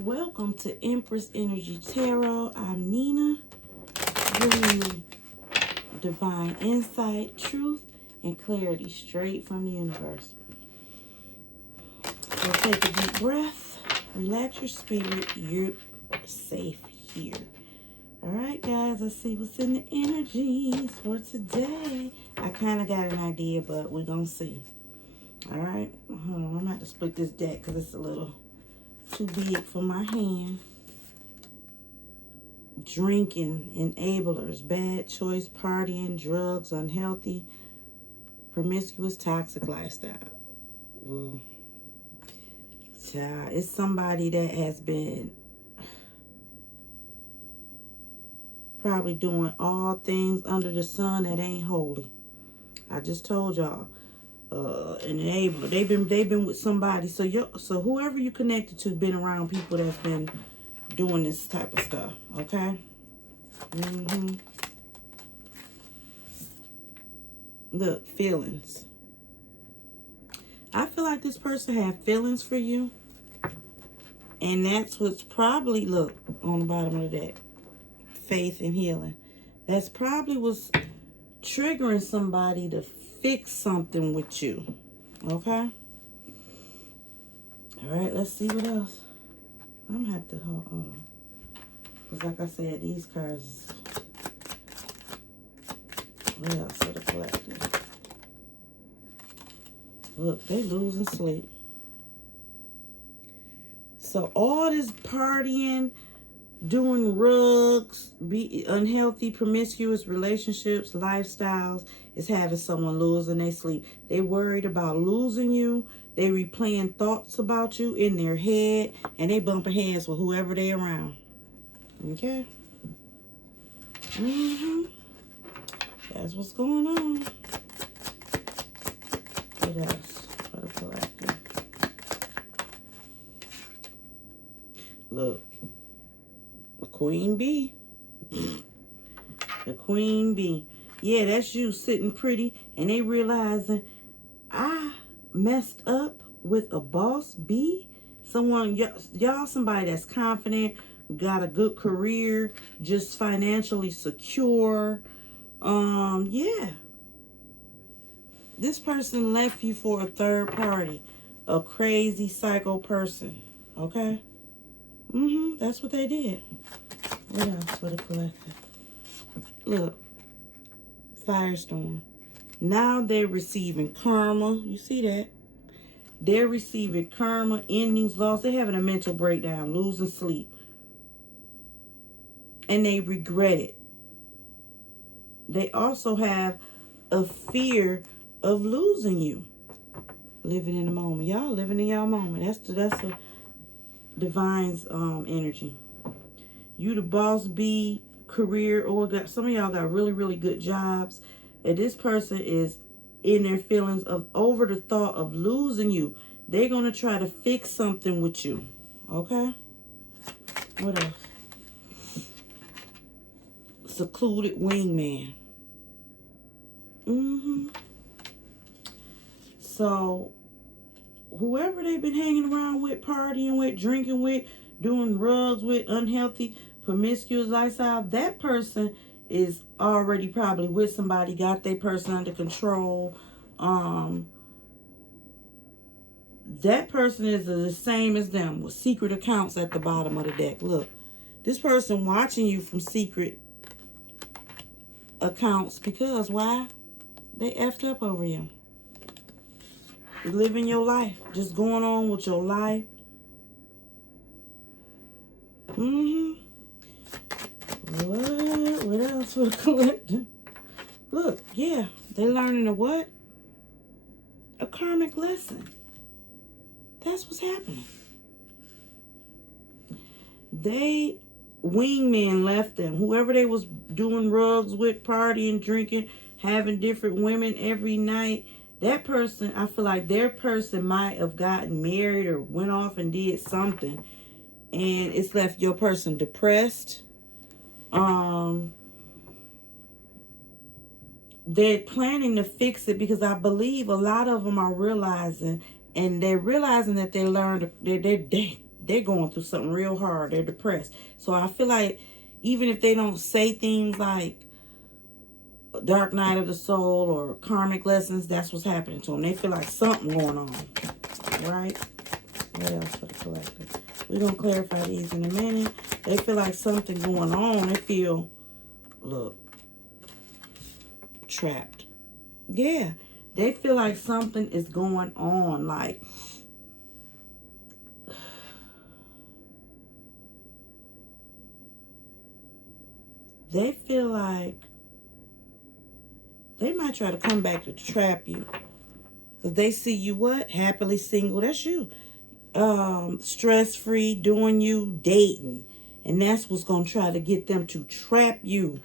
Welcome to Empress Energy Tarot. I'm Nina, bringing you divine insight, truth, and clarity straight from the universe. So take a deep breath, relax your spirit, you're safe here. All right, guys, let's see what's in the energies for today. I kind of got an idea, but we're going to see. All right, hold on, I'm going to have to split this deck because it's a little too big for my hand. Drinking, enablers, bad choice, partying, drugs, unhealthy, promiscuous, toxic lifestyle. Well, child, it's somebody that has been probably doing all things under the sun that ain't holy. I just told y'all. An enabler. They've been with somebody. So whoever you connected to been around people that's been doing this type of stuff. Okay. Look, feelings. I feel like this person had feelings for you, and that's what's probably, look on the bottom of the deck. Faith and healing. That's probably what's triggering somebody to fix something with you. Okay? Alright, let's see what else. I'm gonna have to hold on. Because like I said, these cards, what else for the collective? Look, they losing sleep. So all this partying, doing drugs, be unhealthy, promiscuous relationships, lifestyles is having someone losing their sleep. They worried about losing you. They replaying thoughts about you in their head, and they bumping heads with whoever they around. Okay? That's what's going on. What else for the collective? Look. The queen bee. The queen bee. Yeah, that's you sitting pretty, and they realizing I messed up with a boss bee. Someone, y'all, somebody that's confident, got a good career, just financially secure. Yeah. This person left you for a third party, a crazy psycho person. Okay. That's what they did. What else for the collective? Look, firestorm. Now they're receiving karma. You see that? They're receiving karma, endings, loss. They're having a mental breakdown, losing sleep. And they regret it. They also have a fear of losing you. Living in the moment. Y'all living in y'all moment. That's a divine's energy. You the boss bee, career, or some of y'all got really, really good jobs. And this person is in their feelings of over the thought of losing you. They're going to try to fix something with you. Okay? What else? Secluded wingman. So, whoever they've been hanging around with, partying with, drinking with, doing drugs with, unhealthy, promiscuous lifestyle, that person is already probably with somebody, got their person under control. That person is the same as them with secret accounts at the bottom of the deck. Look, this person watching you from secret accounts because why? They effed up over you. Living your life, just going on with your life. What else for the collector? Look, yeah, they're learning a what? A karmic lesson. That's what's happening. Wingman left them. Whoever they was doing drugs with, partying, drinking, having different women every night, that person, I feel like their person might have gotten married or went off and did something. And it's left your person depressed. They're planning to fix it because I believe a lot of them are realizing, and they're realizing that they learned, they're going through something real hard. They're depressed. So I feel like even if they don't say things like dark night of the soul or karmic lessons, that's what's happening to them. They feel like something going on, right? What else for the collective? We're going to clarify these in a minute. They feel like something going on. They feel, look, trapped. Yeah, they feel like something is going on. Like, they feel like they might try to come back to trap you. Because they see you what? Happily single. That's you. Stress-free, doing you, dating. And that's what's going to try to get them to trap you.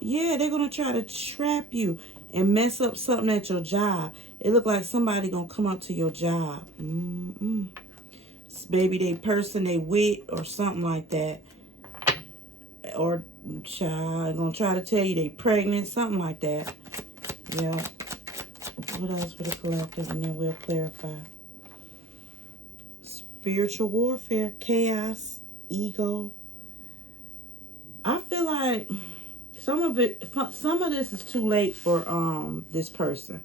Yeah, they're going to try to trap you and mess up something at your job. It look like somebody going to come up to your job. Maybe they person, they wit, or something like that. Or child going to try to tell you they pregnant, something like that. Yeah. What else for the collective? And then we'll clarify. Spiritual warfare, chaos, ego. I feel like some of this is too late for this person,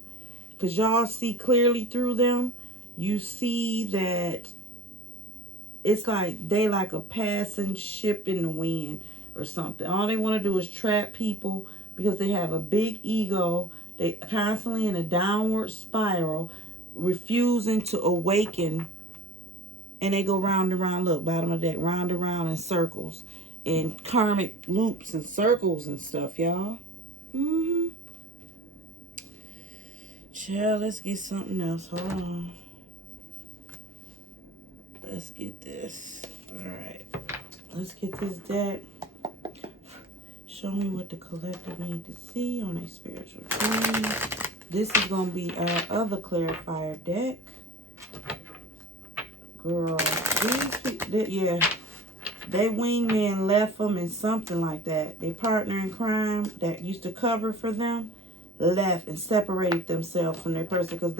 because y'all see clearly through them. You see that it's like they like a passing ship in the wind or something. All they want to do is trap people because they have a big ego. They constantly in a downward spiral, refusing to awaken. And they go round and round, look, bottom of the deck, round and round in circles. And karmic loops and circles and stuff, y'all. Child, let's get something else. Hold on. Let's get this. Alright. Let's get this deck. Show me what the collective need to see on a spiritual journey. This is going to be our other clarifier deck. Girl, these people, yeah, they wingman left them and something like that. They partner in crime that used to cover for them left and separated themselves from their person because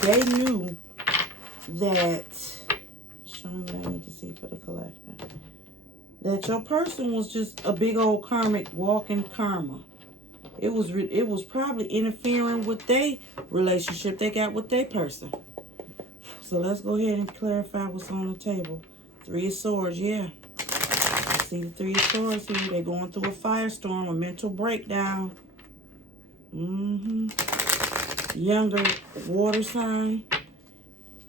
they knew that. Show me what I need to see for the collector. That your person was just a big old karmic walking karma. It was probably interfering with their relationship they got with their person. So let's go ahead and clarify what's on the table. Three of Swords, yeah. I see the Three of Swords here. They're going through a firestorm, a mental breakdown. Younger water sign.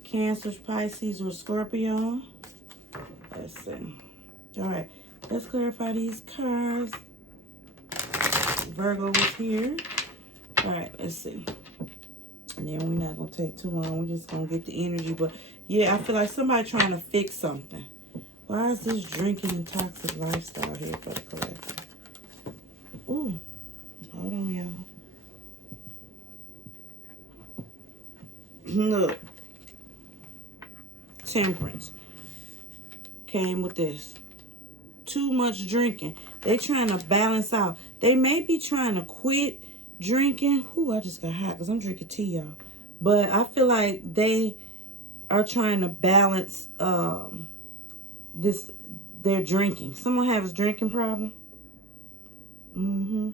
Cancer, Pisces, or Scorpio. Let's see. All right. Let's clarify these cards. Virgo is here. All right. Let's see. And then we're not going to take too long. We're just going to get the energy. But, yeah, I feel like somebody trying to fix something. Why is this drinking and toxic lifestyle here for the collective? Ooh. Hold on, y'all. Look. Temperance. Came with this. Too much drinking. They trying to balance out. They may be trying to quit drinking. Ooh, I just got hot because I'm drinking tea, y'all. But I feel like they are trying to balance their drinking. Someone has a drinking problem. And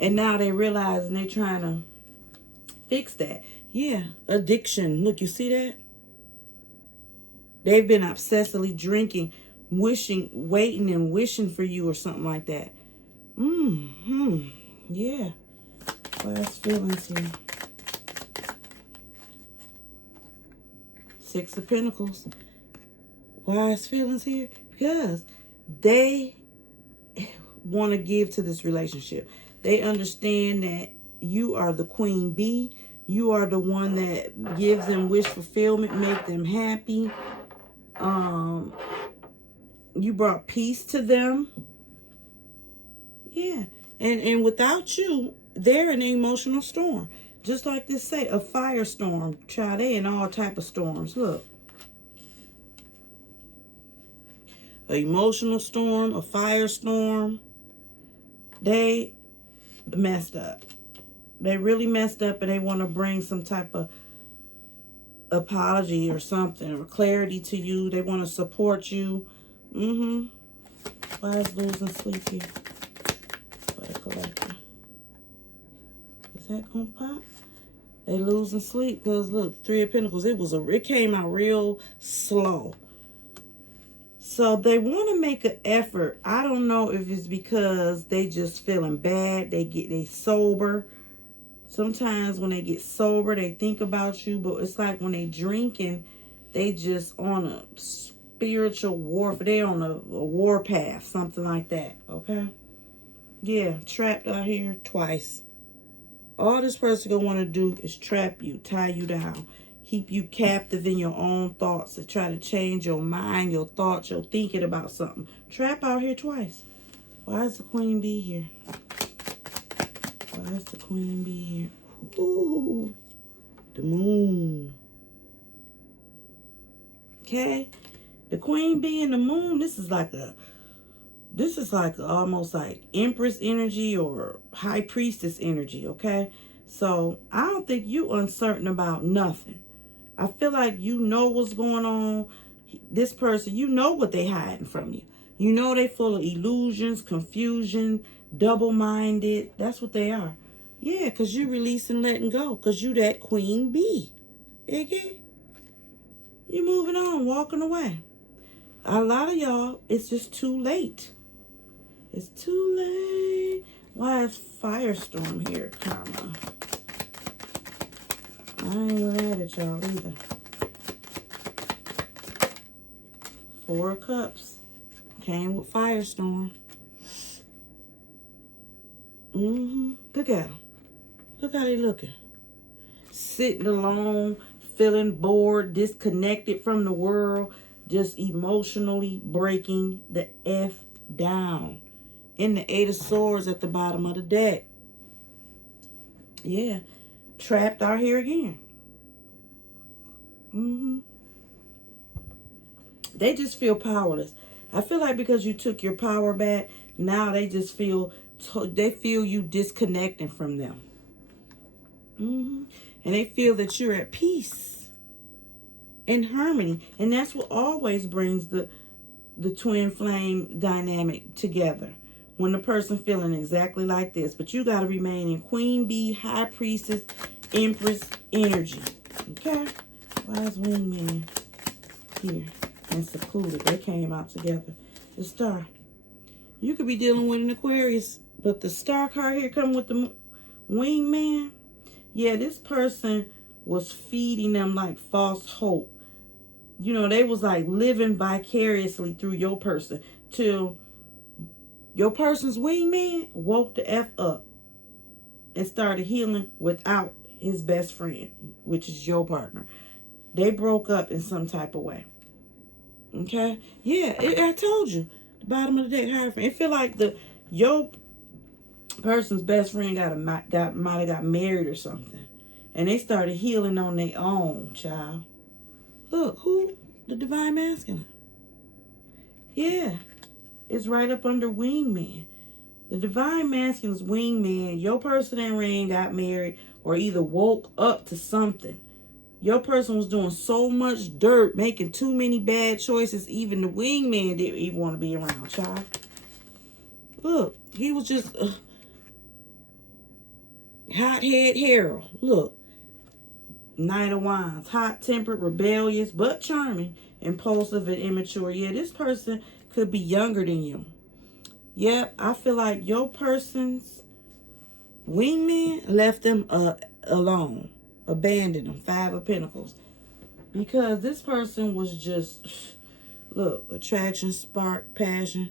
now they realize and they trying to fix that. Yeah, addiction. Look, you see that? They've been obsessively drinking, waiting and wishing for you or something like that. Yeah. Last feelings here. Six of Pentacles. Why is feelings here? Because they want to give to this relationship. They understand that you are the queen bee. You are the one that gives them wish fulfillment, make them happy. You brought peace to them. Yeah. And without you, they're in an emotional storm. Just like this say, a firestorm. Child, they in all type of storms. Look. An emotional storm, a firestorm. They messed up. They really messed up and they want to bring some type of apology or something, or clarity to you. They want to support you. Why is losing sleep here for the collector? Is that gonna pop? They losing sleep because look, Three of Pentacles. It came out real slow. So they want to make an effort. I don't know if it's because they just feeling bad. They sober. Sometimes when they get sober, they think about you, but it's like when they drinking, they just on a spiritual warfare. They're on a war path, something like that, okay? Yeah, trapped out here twice. All this person gonna want to do is trap you, tie you down, keep you captive in your own thoughts, to try to change your mind, your thoughts, your thinking about something. Trap out here twice. Why is the Queen Bee here? Why is the Queen Bee here? Ooh, the Moon. Okay, the Queen Bee and the Moon. This is like almost like Empress energy or High Priestess energy. Okay, so I don't think you uncertain about nothing. I feel like you know what's going on. This person, you know what they hiding from you. You know they full of illusions, confusion, double-minded. That's what they are. Yeah, because you releasing, letting go. Because you that Queen Bee. Okay? You moving on, walking away. A lot of y'all, it's just too late. It's too late. Why is Firestorm here, Karma? I ain't mad at y'all either. Four of Cups. Came with Firestorm. Look at them. Look how they looking. Sitting alone, feeling bored, disconnected from the world, just emotionally breaking the F down. In the Eight of Swords at the bottom of the deck. Yeah. Trapped out here again. They just feel powerless. I feel like because you took your power back, now they just feel, you disconnecting from them. And they feel that you're at peace and harmony. And that's what always brings the twin flame dynamic together. When the person feeling exactly like this. But you got to remain in Queen Bee, High Priestess, Empress energy. Okay? Why is Wingman here and secluded? They came out together. The Star. You could be dealing with an Aquarius. But the Star card here coming with the Wingman. Yeah, this person was feeding them like false hope. You know, they was like living vicariously through your person till your person's wingman woke the F up and started healing without his best friend, which is your partner. They broke up in some type of way. Okay? Yeah, I told you. The bottom of the deck, Hierophant. It feel like your person's best friend might have got married or something. And they started healing on their own, child. Look, who? The Divine Masculine. Yeah. It's right up under Wingman. The Divine Masculine's Wingman. Your person and got married or either woke up to something. Your person was doing so much dirt, making too many bad choices. Even the Wingman didn't even want to be around, child. Look, he was just hot-head Harold. Look. Knight of Wands. Hot-tempered, rebellious, but charming. Impulsive and immature. Yeah, this person could be younger than you. Yep, I feel like your person's wingman left them alone. Abandoned them. Five of Pentacles. Because this person was just, look, attraction, spark, passion.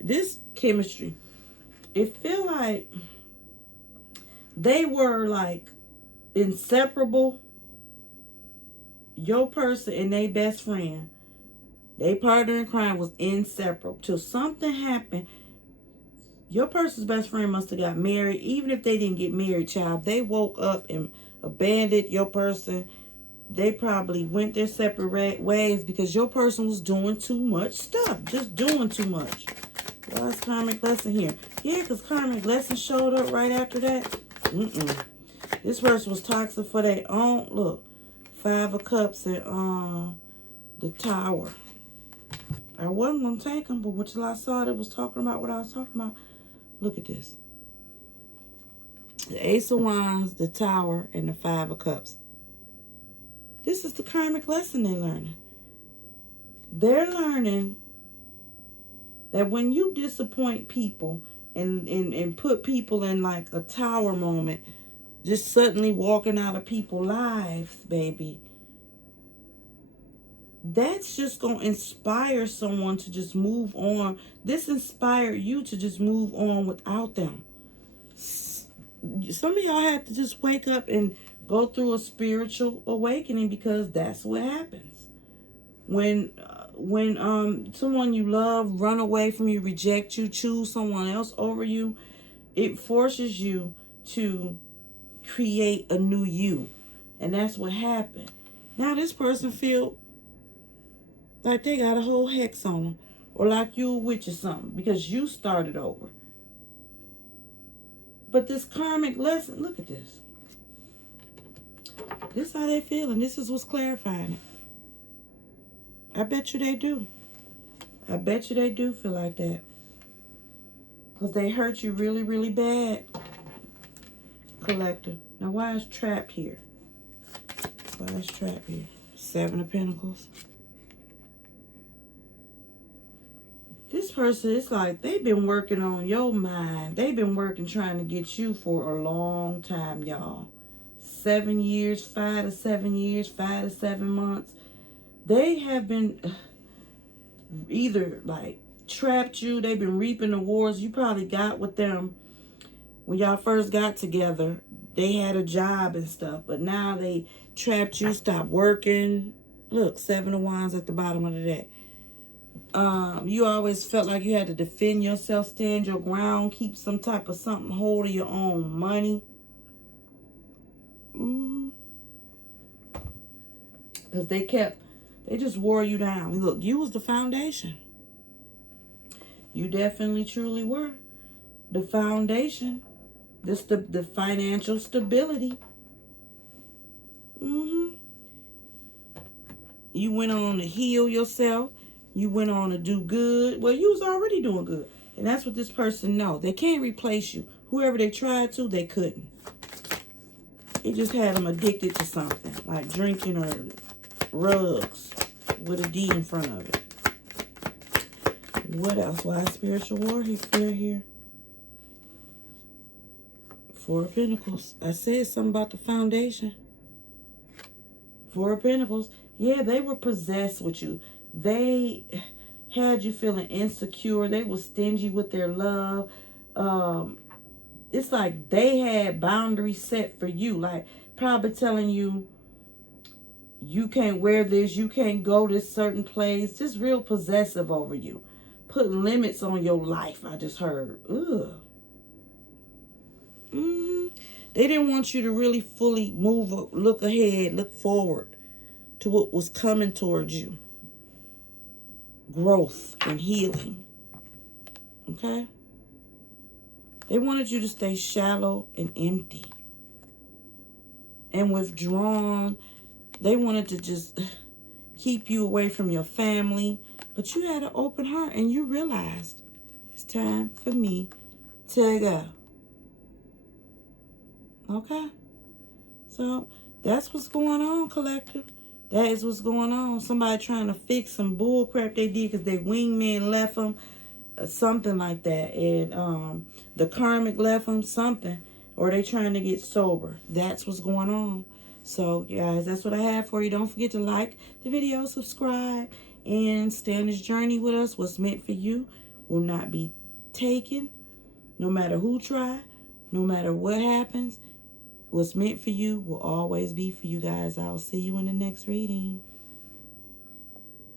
This chemistry. It feel like they were like inseparable. Your person and their best friend, their partner in crime was inseparable. Till something happened. Your person's best friend must have got married. Even if they didn't get married, child, they woke up and abandoned your person. They probably went their separate ways because your person was doing too much stuff. Just doing too much. Why is karmic lesson here? Yeah, because karmic lesson showed up right after that. This person was toxic for their own. Look. Five of Cups and the Tower. I wasn't going to take them, but until I saw that was talking about what I was talking about. Look at this. The Ace of Wands, the Tower, and the Five of Cups. This is the karmic lesson they're learning. They're learning that when you disappoint people and put people in like a tower moment, just suddenly walking out of people's lives, baby, that's just going to inspire someone to just move on. This inspired you to just move on without them. Some of y'all had to just wake up and go through a spiritual awakening, because that's what happens. When someone you love run away from you, reject you, choose someone else over you, it forces you to create a new you. And that's what happened. Now this person feel like they got a whole hex on them, or like you a witch or something, because you started over. But this karmic lesson, look at this. This is how they feel, and this is what's clarifying it. I bet you they do. I bet you they do feel like that. Because they hurt you really, really bad, collector. Now, why is trapped here? Why is trapped here? Seven of Pentacles. This person, it's like they've been working on your mind. They've been working trying to get you for a long time, y'all. 7 years, 5 to 7 years, 5 to 7 months. They have been either like trapped you. They've been reaping the wars you probably got with them when y'all first got together. They had a job and stuff, but now they trapped you, stopped working. Look, 7 of Wands at the bottom of the deck. You always felt like you had to defend yourself, stand your ground, keep some type of something, hold of your own money. Because they just wore you down. Look, you was the foundation. You definitely, truly were the foundation. The financial stability. You went on to heal yourself. You went on to do good. Well, you was already doing good. And that's what this person knows. They can't replace you. Whoever they tried to, they couldn't. It just had them addicted to something. Like drinking or rugs with a D in front of it. What else? Why spiritual war here? Four of Pentacles. I said something about the foundation. Four of Pentacles. Yeah, they were possessed with you. They had you feeling insecure. They were stingy with their love. It's like they had boundaries set for you. Like probably telling you, you can't wear this. You can't go this certain place. Just real possessive over you. Putting limits on your life, I just heard. Ugh. They didn't want you to really fully move, look ahead, look forward to what was coming towards you. Growth and healing. Okay? They wanted you to stay shallow and empty. And withdrawn. They wanted to just keep you away from your family. But you had an open heart and you realized it's time for me to go. Okay? So that's what's going on, collective. That is what's going on. Somebody trying to fix some bull crap they did because their wingman left them. Something like that. And the karmic left them. Something. Or they trying to get sober. That's what's going on. So, guys, that's what I have for you. Don't forget to like the video, subscribe, and stay on this journey with us. What's meant for you will not be taken. No matter who try. No matter what happens. What's meant for you will always be for you guys. I'll see you in the next reading.